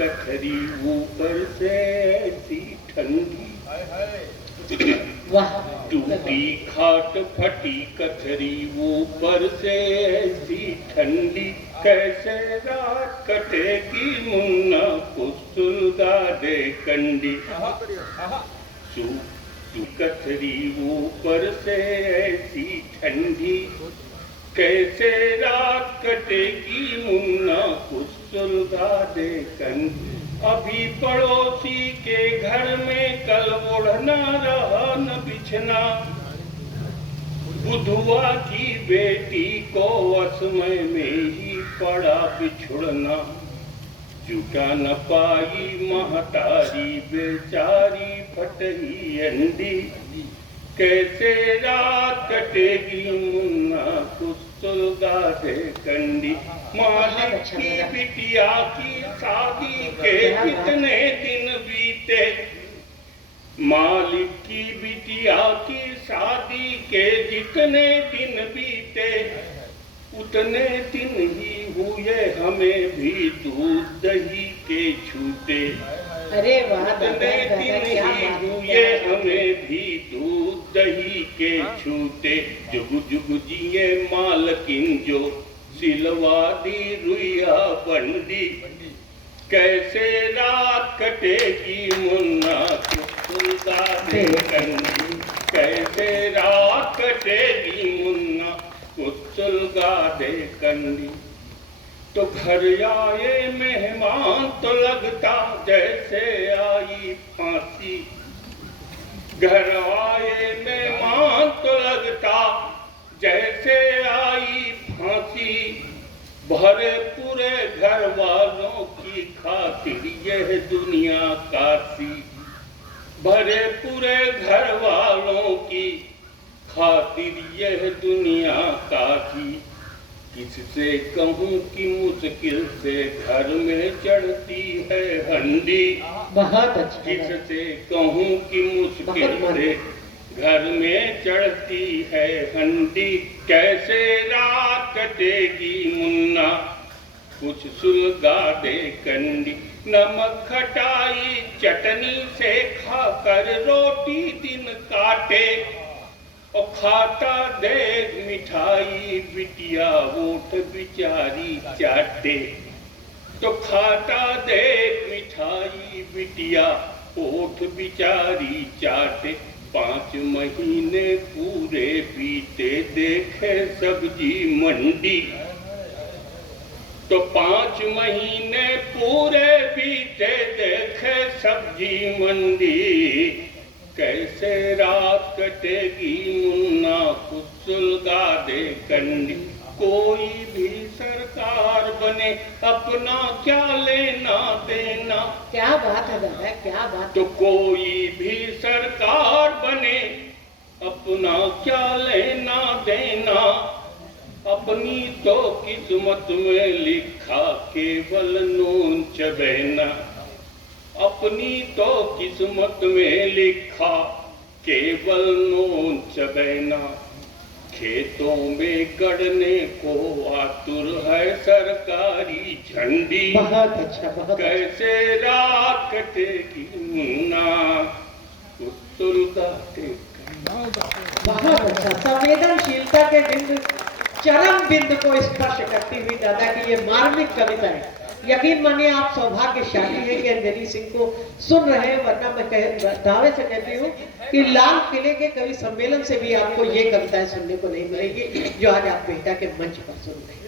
कथरी ऊपर से ऐसी ठंडी, वाह, टूटी खाट फटी कथरी ऊपर से ऐसी ठंडी, कैसे रात कटेगी मुन्ना कुसुलगा दे कंडी। कथरी ऊपर से ऐसी ठंडी, कैसे रात कटेगी मुन्ना कुसुलगा दे कंडी। अभी पड़ोसी के घर में कल ओढ़ना रहा न बिछना, बुधवा की बेटी को असमय में ही पड़ा बिछुड़ना। जुटा न पाई महतारी बेचारी फटही अंडी, कैसे रात कटेगी मुन्ना कुसुलगा दे कंडी। मालिक की बिटिया की शादी के कितने दिन बीते, मालिक की बिटिया की शादी के जितने दिन बीते, उतने दिन ही हुए हमें भी दूध दही के छूटे। अरे वाह, उतने दिन ही हुए हमें भी दूध दही के छूटे। जुग जुग जिए मालकिन जो सिलवा दी रुइया बंडी, कैसे रात कटेगी मुन्ना कुसुलगा दे कंडी, कैसे रात कटेगी मुन्ना कुसुलगा दे कंडी। तो घर आए मेहमान तो लगता जैसे आई फांसी, घर आए मेहमान तो लगता जैसे आई फांसी। भरे पूरे घर वालों की खातिर यह दुनिया काशी, भरे पूरे घर वालों की खातिर यह दुनिया काशी। किससे कहूँ कि मुश्किल से घर में चढ़ती है हंडी, बहुत अच्छा। किससे कहूँ कि मुश्किल से घर में चढ़ती है हंडी, कैसे रात कटेगी मुन्ना कुछ सुलगा दे कंडी। नमक खटाई चटनी से खाकर रोटी दिन काटे, और खाता दे मिठाई बिटिया ओठ बिचारी चाटे। तो खाता दे मिठाई बिटिया ओठ बिचारी चाटे। 5 महीने पूरे बीते देखे सब्जी मंडी, तो 5 महीने पूरे बीते देखे सब्जी मंडी, कैसे रात कटेगी मुन्ना कुसुलगा दे कंडी। कोई भी सरकार बने अपना क्या लेना देना, क्या बात है दादा, क्या बात। तो कोई भी सरकार बने अपना क्या लेना देना, अपनी तो किस्मत में लिखा केवल नून चबेना, अपनी तो किस्मत में लिखा केवल नून चबेना। खेतों में गड़ने को आतुर है सरकारी झंडी, बहुत अच्छा, बहुत कैसे रात कटेगी मुन्ना कुसुलगा दे कंडी। बहुत अच्छा। संवेदनशीलता के बिंदु, चरम बिंदु को स्पर्श करती हुई दादा की ये मार्मिक कविता है। यकीन मानिए आप सौभाग्यशाली है कि अंजनी सिंह को सुन रहे हैं, वरना मैं दावे से कहती हूँ कि लाल किले के कवि सम्मेलन से भी आपको ये कविताएं सुनने को नहीं मिलेगी जो आज आप बेटा के मंच पर सुन रहे हैं।